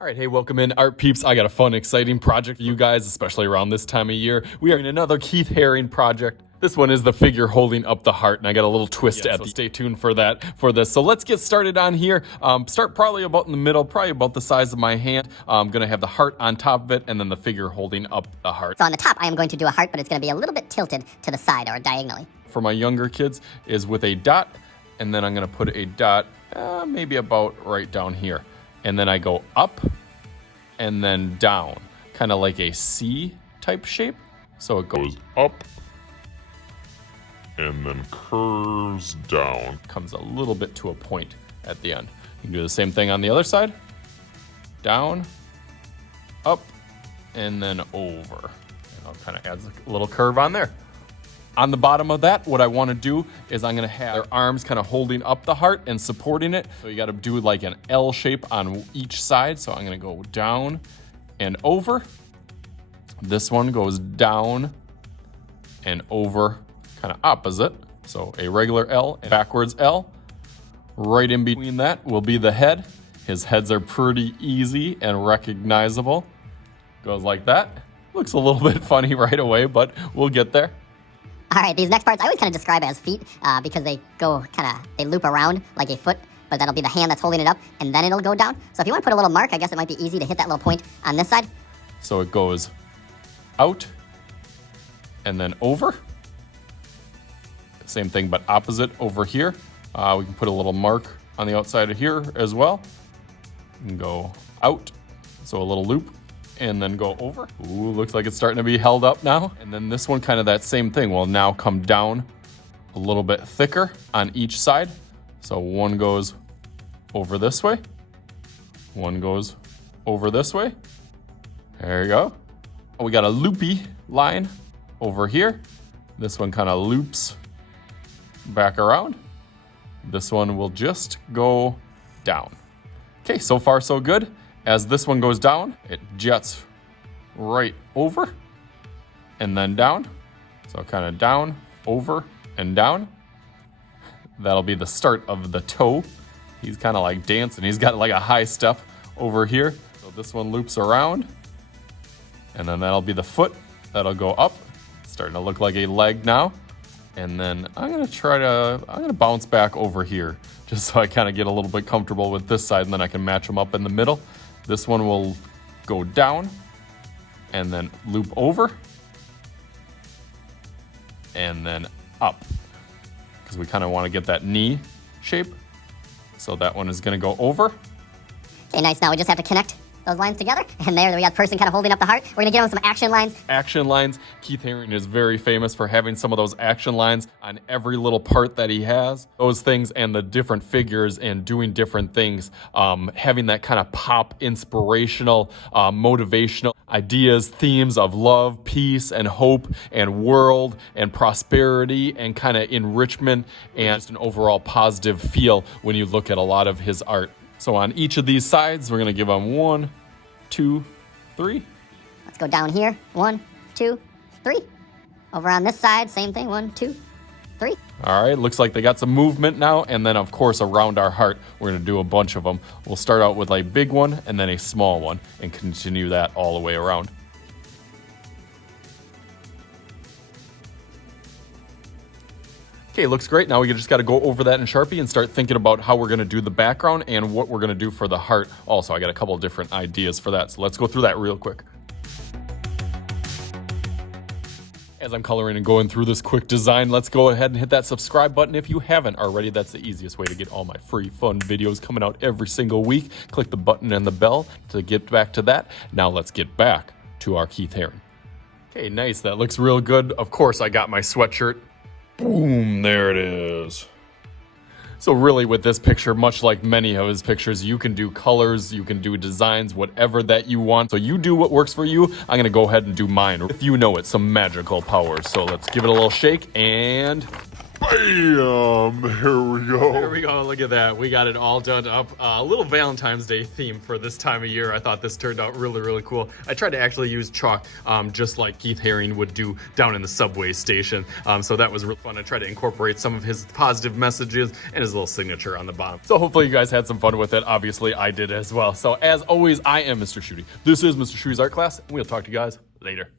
All right, hey, welcome in, art peeps. I got a fun, exciting project for you guys, especially around this time of year. We are in another Keith Haring project. This one is the figure holding up the heart, and I got a little twist at the stay tuned for this. So let's get started on here. Start probably about in the middle, probably about the size of my hand. I'm gonna have the heart on top of it, and then the figure holding up the heart. So on the top, I am going to do a heart, but it's gonna be a little bit tilted to the side or diagonally. For my younger kids is with a dot, and then I'm gonna put a dot maybe about right down here. And then I go up and then down, kind of like a C type shape. So it goes up and then curves down. Comes a little bit to a point at the end. You can do the same thing on the other side. Down, up, and then over. And I'll kind of add a little curve on there. On the bottom of that, what I want to do is I'm going to have their arms kind of holding up the heart and supporting it. So you got to do like an L shape on each side. So I'm going to go down and over. This one goes down and over, kind of opposite. So a regular L and backwards L. Right in between that will be the head. His heads are pretty easy and recognizable. Goes like that. Looks a little bit funny right away, but we'll get there. All right, these next parts I always kind of describe as feet because they go they loop around like a foot, but that'll be the hand that's holding it up, and then it'll go down. So if you want to put a little mark, I guess it might be easy to hit that little point on this side. So it goes out and then over. Same thing, but opposite over here. We can put a little mark on the outside of here as well. You can go out, so a little loop, and then go over. Ooh, looks like it's starting to be held up now. And then this one, kind of that same thing, will now come down a little bit thicker on each side. So one goes over this way, one goes over this way. There you go. We got a loopy line over here. This one kind of loops back around. This one will just go down. Okay, so far so good. As this one goes down, it jets right over and then down. So kind of down, over, and down. That'll be the start of the toe. He's kind of like dancing. He's got like a high step over here. So this one loops around. And then that'll be the foot. That'll go up. Starting to look like a leg now. And then I'm gonna bounce back over here just so I kind of get a little bit comfortable with this side, and then I can match them up in the middle. This one will go down and then loop over and then up, because we kind of want to get that knee shape. So that one is going to go over. Okay, nice. Now we just have to connect those lines together, and there we got the person kind of holding up the heart. We're gonna give them some action lines. Action lines. Keith Haring is very famous for having some of those action lines on every little part that he has. Those things and the different figures and doing different things, having that kind of pop, inspirational, motivational ideas, themes of love, peace, and hope, and world, and prosperity, and kind of enrichment, and just an overall positive feel when you look at a lot of his art. So on each of these sides, we're gonna give them 1, 2, 3. Let's go down here. 1, 2, 3. Over on this side, same thing. 1, 2, 3. All right, looks like they got some movement now. And then of course, around our heart, we're gonna do a bunch of them. We'll start out with a big one and then a small one and continue that all the way around. Okay, looks great. Now we just got to go over that in Sharpie and start thinking about how we're going to do the background and what we're going to do for the heart. Also, I got a couple of different ideas for that. So let's go through that real quick. As I'm coloring and going through this quick design, let's go ahead and hit that subscribe button if you haven't already. That's the easiest way to get all my free fun videos coming out every single week. Click the button and the bell to get back to that. Now let's get back to our Keith Haring. Okay, nice. That looks real good. Of course, I got my sweatshirt. Boom, there it is. So really with this picture, much like many of his pictures, you can do colors, you can do designs, whatever that you want. So you do what works for you. I'm gonna go ahead and do mine. If you know it, some magical powers. So let's give it a little shake and Bam! There we go. There we go. Look at that. We got it all done up. A little Valentine's Day theme for this time of year. I thought this turned out really, really cool. I tried to actually use chalk just like Keith Haring would do down in the subway station. So that was really fun. I tried to incorporate some of his positive messages and his little signature on the bottom. So hopefully you guys had some fun with it. Obviously I did as well. So as always, I am Mr. Shooty. This is Mr. Shooty's art class, and we'll talk to you guys later.